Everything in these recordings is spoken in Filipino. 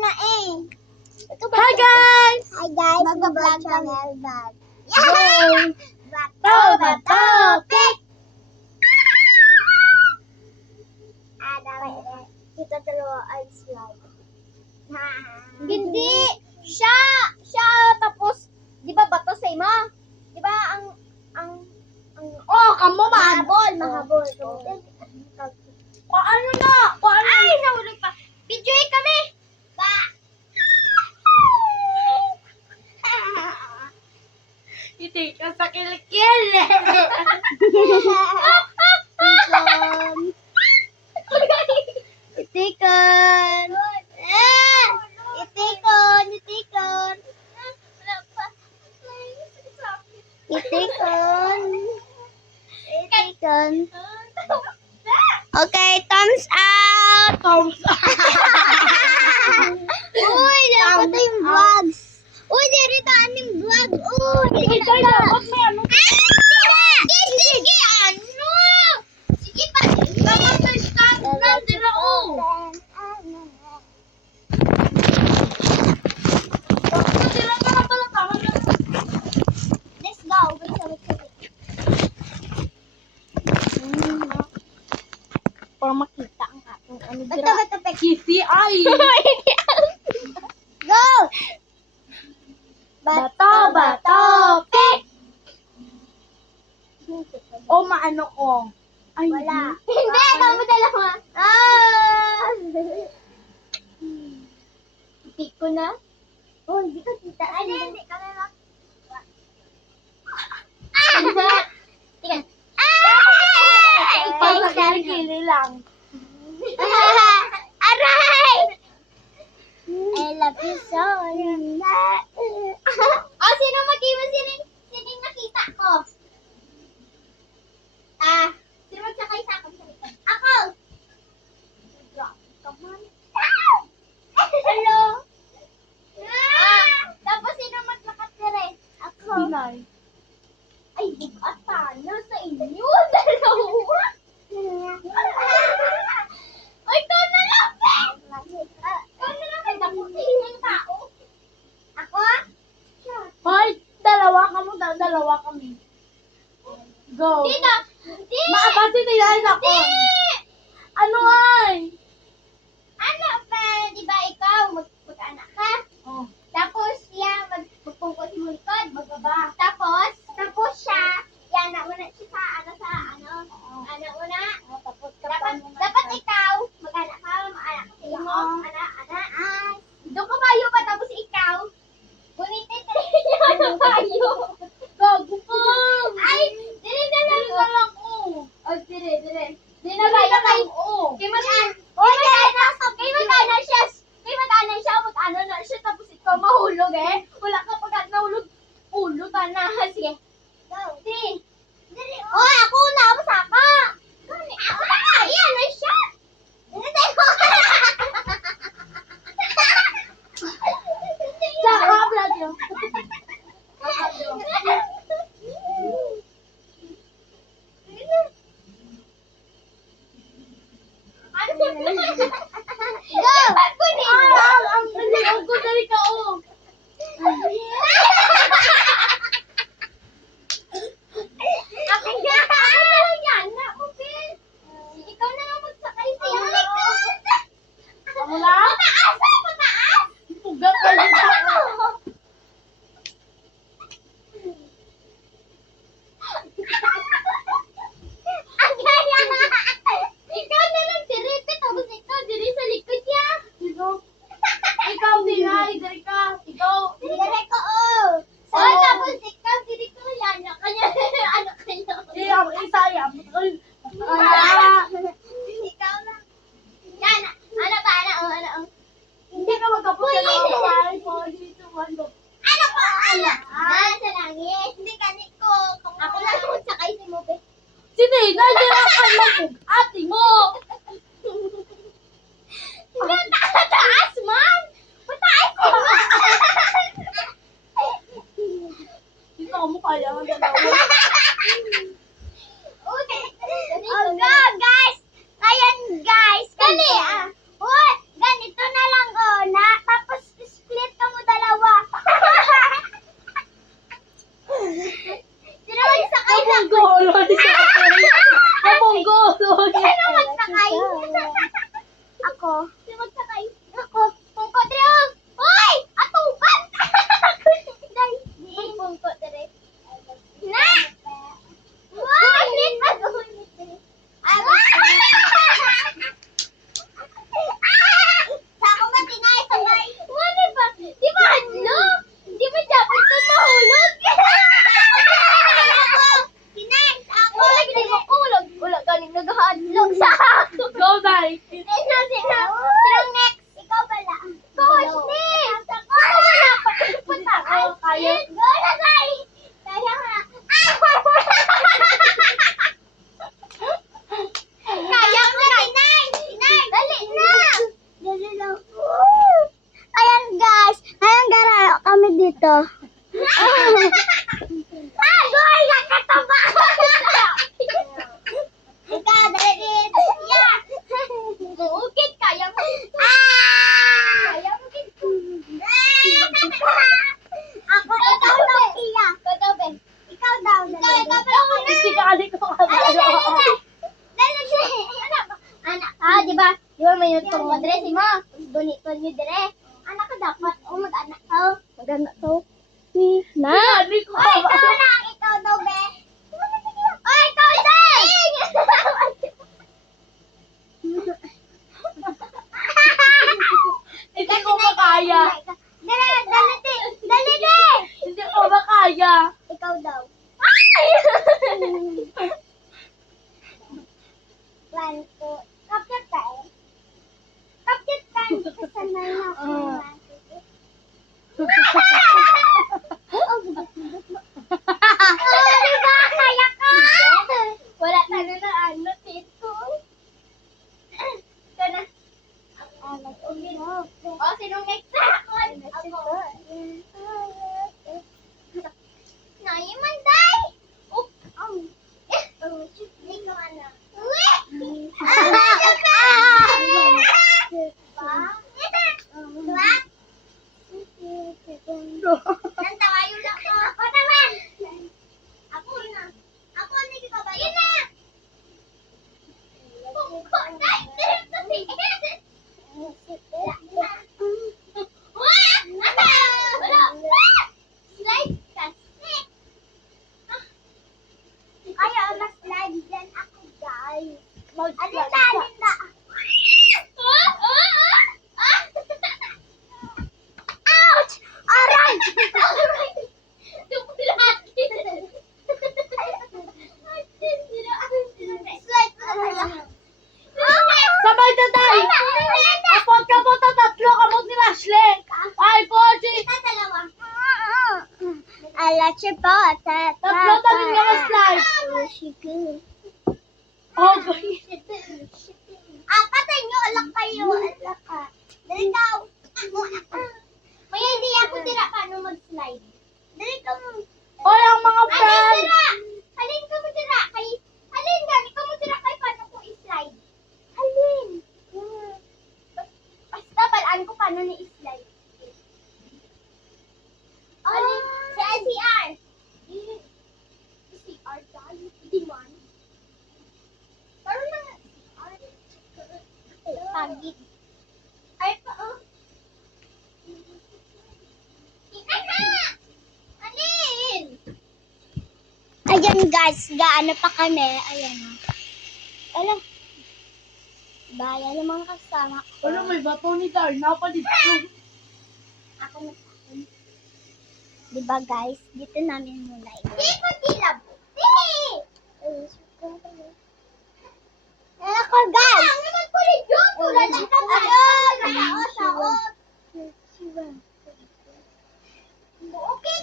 na eh. Hi guys! Hi guys, mag-vlog channel bag. Bato! Pick! Kita dalawa ay slide. Hindi! Siya! Tapos, di ba bato sa ima? Di ba Oh, kamo mahabol! Mahabol. O ano na? O ano? Ay, nahulog pa. Videoin kami! Hindi ka sa kilikil! Itikon. Itikon. Itikon. Itikon. Itikon. Okay, thumbs up. Thumbs up! Uy, dapat na yung vlogs. Uy, dirita aning vlog. Uy, Hindi dirita tayo dapat may ano. Sige, ano? Sige pa! Dapat may stand na, dira o! Dira ka na pala tama na. Let's go. Para makita ang ating ano Bato, bato, pek. KCI! Go! Bato! Pick! O maano ko? Ay, Wala. Hindi, ikaw mo dalawa. Pick ko na. Oh, hindi ko kita. Hindi kami mak... Tingnan. Ikaw sa kilikili lang. Aray! I love you so much. Sino mag-iwan? Sino yung nakita ko? Sino magsakay sa akin sa likod? Ako! Come on. Hello? Tapos sino maglakat na rin? Ako. Binay. Ay, bugatan na sa inyo. Dalawa. Ay, ito na lang, Ben! Ito na lang, Ben. Tapusin yung tao. Ako? Hoy, dalawa kami. Go. Dito! Di! Maabasi nilain ako. Di! Ano ay? Ano pa? Di ba ikaw? Mag-anak ka? Oh. Tapos siya, magpungkot mo likod, magbaba. Tapos siya, yan na muna siya sa ano muna. Dapat ikaw, mag-anak ka, maanak ka sa iyo, anak. Doon ka bayo pa, tapos ikaw, gunitin niyo ang bayo. Gago ka. Ay, dire na lang. Oh, dire. Dire na bayo kay. Kay mag-anak siya, mag-ano na siya, tapos ikaw mahulog eh. Wala ka pag nahulog, ulo ka na. Sige. Go. Sige. Oy, ako na, masaka. Ako na, yan, may shot. Saka, vlog yun. Go! Ang liog ko dali ka, oh. Akin na lang yan. Ikaw na lang magsakay sa iyo. Ako lang? Mataas! Pugat ka din ako. Ang gaya! Ikaw na lang direte, tapos ikaw dire sa likod niya. Ikaw, Dinay. Dali ka. Ikaw. Dire ko, oh. Oh, tapos ikaw dire ko yan. Ano kanya? Isa, yan. Ikaw na. Yan. Ano ba? Ano? Hindi ka magkapunta ng bahay mo. Dito, wando. Ano pa? Sa langit. Hindi ka Nico. Ako na lang magsakay si Mobe. Si Dinay, nahirapan mo po. Ate mo. Taas man! Mataas man! Dito mo kaya ang dalawa. Okay. Oh, go, guys. Ngayon, guys. Uy, ganito na lang, oh. Sino magsakay? Ako. Sino magsakay? Ako. Pungko dire. Hoy! Atuban! Dai. Pungko dire. Na! Hoy! Sa ako ba tinay? Wala ba? Di ba hadlo? Di ba dapat ito mahulog? Tinay! Ako! Wala gini mo ko. Wala galing naghahadlog sa ako. Go, Dai. Sino? Sinong next? Ikaw pala. Coach, next! Ako wala pa. Punta ka. Kaya. Go na, guys! Kaya nga. Kaya ko na. Tinay! Dali na! Dali na. Ayan, guys. Ayan, gara kami dito. Goy! Nakataba! Ika, dali dito. Yeah! Muukit, kaya mo. Kaya mo dito. Ako, ikaw daw, Iya. Ikaw daw, Ben. Ikaw daw. Ikaw pala ko na. Isikali ko ka ba? Anak ka, di ba? Di ba may nutong mo dire, si mo? Donito nyo dire. Anak ka dapat. O, mag-anak ka. Mag-anak ka. Na? Isikali ko Oy, ka ba? ikaw lang. Ikaw daw, be. Oy, ikaw din! Hindi ko makaya. Dali, di! Hindi ko makaya. Ikaw daw. One, two. Kapit tayo. Kapit tayo. Kasanay na ako. Oh, diba? Kaya ka! Wala tayo na ano, tito. Ito na. Oh, sinong next sa akin? Ako. Naiman, day! Oh, hindi ko ano. Uwi! Nantawayo lang ko. Ako naman! Ako na. Ako na kita ba? Yun na! Pungko, day! Dito si Slide kasi. Kaya na-slide dyan ako, guys. Alita. Ouch! Aray! Dumulaki. Slide ko na kaya. Sabay na, Dai. Kapot tatlo kamot ni Ashley. Ay, Pochi. Dalawa. Ala, chipo. Tatlo tabi nga slide. Oh, boy. Patay nyo, alak kayo. Alak ka. Dali daw. May idea ako tira paano mag-slide. Dali ka mo. Oy, ang mga Alin friend. tira? Alin ka mo tira? Alin gani ka mo tira kay paano ko i-slide? Alin? Basta balaan ko paano ni i-slide. Alin? Si ICR. ICR tayo. Hindi man. Parang na pagi. Ay pa oh. Alin? Ayan guys, gaano pa kami. Ayan. Alam. Bayan ng mga kasama ko. Ano may bato ni Dai? Napalit ko. Ako na. Diba guys, dito namin muna ito. Di pa dilab. Di! Ako guys! Ang naman ko rin yun! Tulad ng kabayon! Saot! Okay,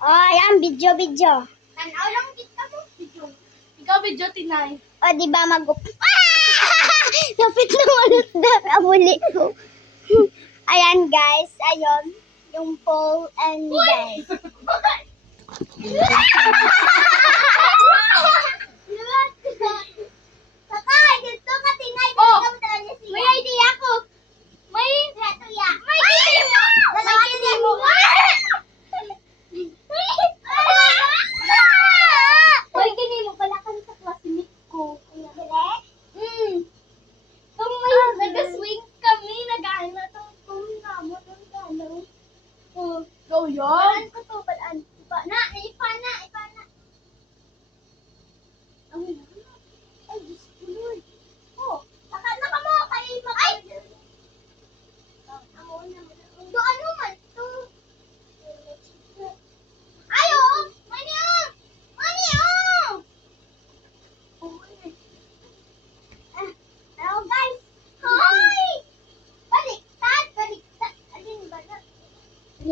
oh, ayan, video. Tanaw lang kita mo, video. Ikaw, video, Tinay. O, di ba mag-up? Lapit na ulit na abuli ko. Ayan, guys. Ayun. Yung Paul and guys. Sakay, dito ka tingay. Oh, may idea ako. May idea. May idea. Dalawa idea mo. Hoy, gini mo pala kami sa classmate ko.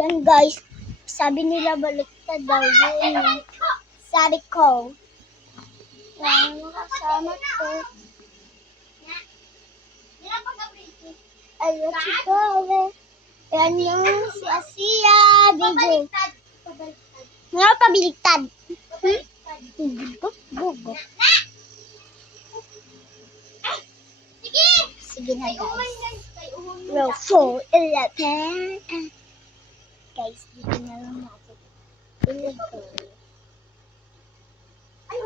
Yan guys, sabi nila baliktad daw yun. Sabi ko. Yan, kasama ko. Ay, what you call it? Yan yung si Asia, Bigo. Nga pabiliktad. Gugo, gugo. Sige na guys. Row 4, 11. Guys, dito na lang natin. Ilagay. Ay,